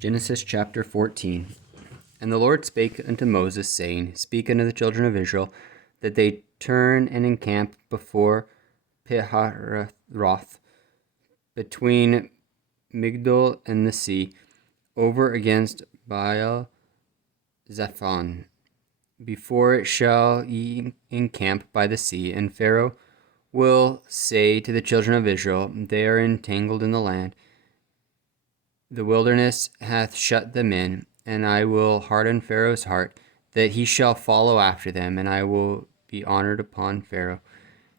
Genesis chapter 14. And the Lord spake unto Moses, saying, Speak unto the children of Israel, that they turn and encamp before Pihahiroth, between Migdol and the sea, over against Baal Zephon. Before it shall ye encamp by the sea, and Pharaoh will say to the children of Israel, They are entangled in the land. The wilderness hath shut them in, and I will harden Pharaoh's heart, that he shall follow after them, and I will be honored upon Pharaoh,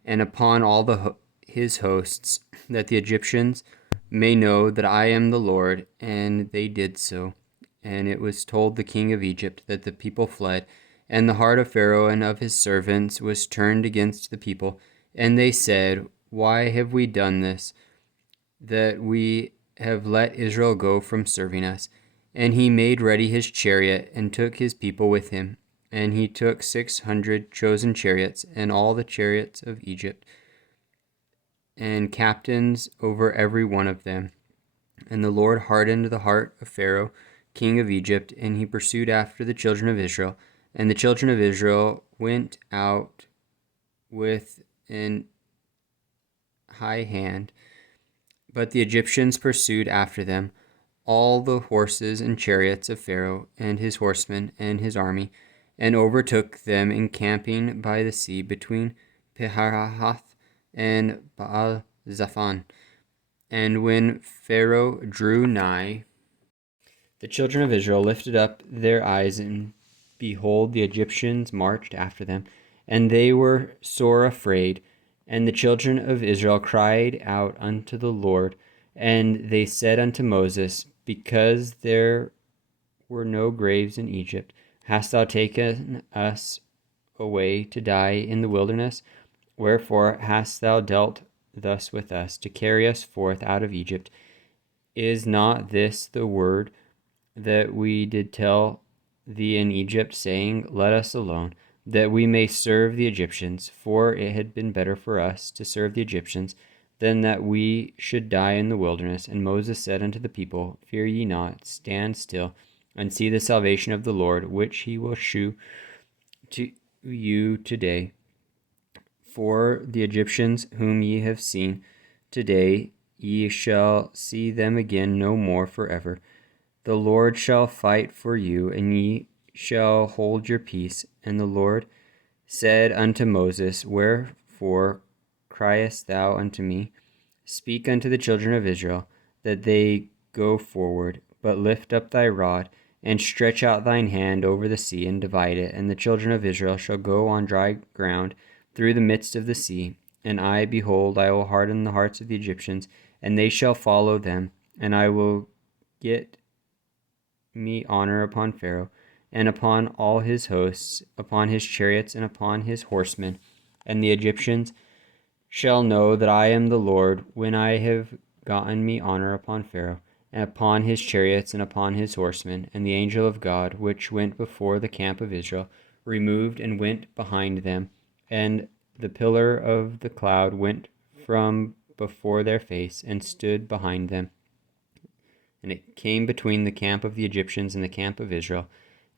and upon all his hosts, that the Egyptians may know that I am the Lord. And they did so. And it was told the king of Egypt that the people fled, and the heart of Pharaoh and of his servants was turned against the people. And they said, Why have we done this, that we have let Israel go from serving us? And he made ready his chariot, and took his people with him. And he took 600 chosen chariots, and all the chariots of Egypt, and captains over every one of them. And the Lord hardened the heart of Pharaoh, king of Egypt, and he pursued after the children of Israel. And the children of Israel went out with an high hand, but the Egyptians pursued after them, all the horses and chariots of Pharaoh, and his horsemen, and his army, and overtook them encamping by the sea between Pihahiroth and Baal Zephon. And when Pharaoh drew nigh, the children of Israel lifted up their eyes, and behold, the Egyptians marched after them, and they were sore afraid. And the children of Israel cried out unto the Lord, and they said unto Moses, Because there were no graves in Egypt, hast thou taken us away to die in the wilderness? Wherefore hast thou dealt thus with us, to carry us forth out of Egypt? Is not this the word that we did tell thee in Egypt, saying, Let us alone, that we may serve the Egyptians? For it had been better for us to serve the Egyptians than that we should die in the wilderness. And Moses said unto the people, Fear ye not, stand still, and see the salvation of the Lord, which he will shew to you today. For the Egyptians whom ye have seen today, ye shall see them again no more forever. The Lord shall fight for you, and ye shall hold your peace. And the Lord said unto Moses, Wherefore criest thou unto me? Speak unto the children of Israel, that they go forward, but lift up thy rod, and stretch out thine hand over the sea, and divide it. And the children of Israel shall go on dry ground through the midst of the sea. And I, behold, I will harden the hearts of the Egyptians, and they shall follow them. And I will get me honor upon Pharaoh, and upon all his hosts, upon his chariots, and upon his horsemen. And the Egyptians shall know that I am the Lord, when I have gotten me honor upon Pharaoh, and upon his chariots, and upon his horsemen. And the angel of God, which went before the camp of Israel, removed and went behind them, and the pillar of the cloud went from before their face, and stood behind them. And it came between the camp of the Egyptians and the camp of Israel,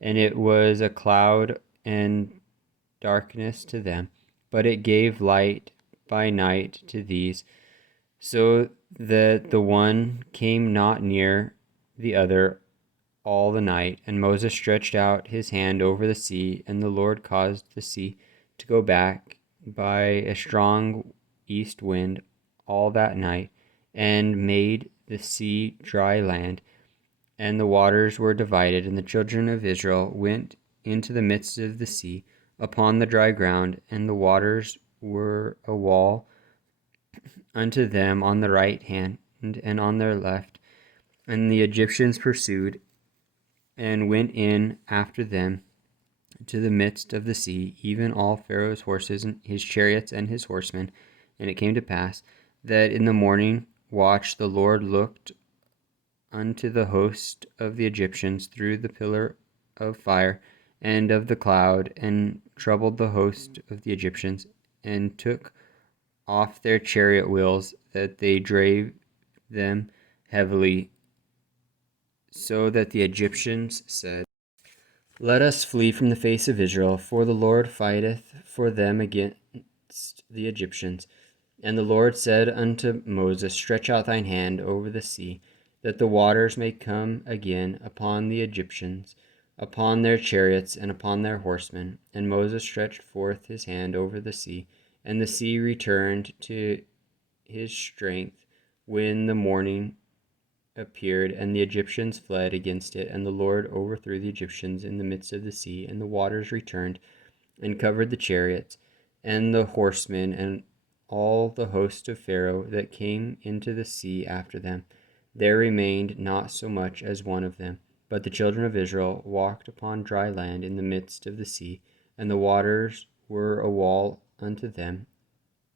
and it was a cloud and darkness to them, but it gave light by night to these, so that the one came not near the other all the night. And Moses stretched out his hand over the sea, and the Lord caused the sea to go back by a strong east wind all that night, and made the sea dry land, and the waters were divided. And the children of Israel went into the midst of the sea upon the dry ground, and the waters were a wall unto them on the right hand and on their left. And the Egyptians pursued and went in after them to the midst of the sea, even all Pharaoh's horses and his chariots and his horsemen. And it came to pass that in the morning watch the Lord looked unto the host of the Egyptians through the pillar of fire and of the cloud, and troubled the host of the Egyptians, and took off their chariot wheels, that they drave them heavily, so that the Egyptians said, Let us flee from the face of Israel, for the Lord fighteth for them against the Egyptians. And the Lord said unto Moses, Stretch out thine hand over the sea, that the waters may come again upon the Egyptians, upon their chariots, and upon their horsemen. And Moses stretched forth his hand over the sea, and the sea returned to his strength when the morning appeared, and the Egyptians fled against it. And the Lord overthrew the Egyptians in the midst of the sea, and the waters returned and covered the chariots and the horsemen and all the host of Pharaoh that came into the sea after them. There remained not so much as one of them. But the children of Israel walked upon dry land in the midst of the sea, and the waters were a wall unto them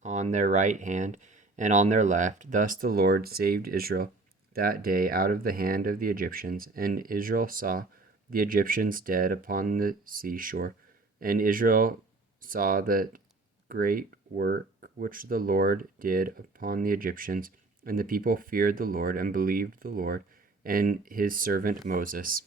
on their right hand and on their left. Thus the Lord saved Israel that day out of the hand of the Egyptians. And Israel saw the Egyptians dead upon the seashore. And Israel saw that great work which the Lord did upon the Egyptians. And the people feared the Lord and believed the Lord and his servant Moses.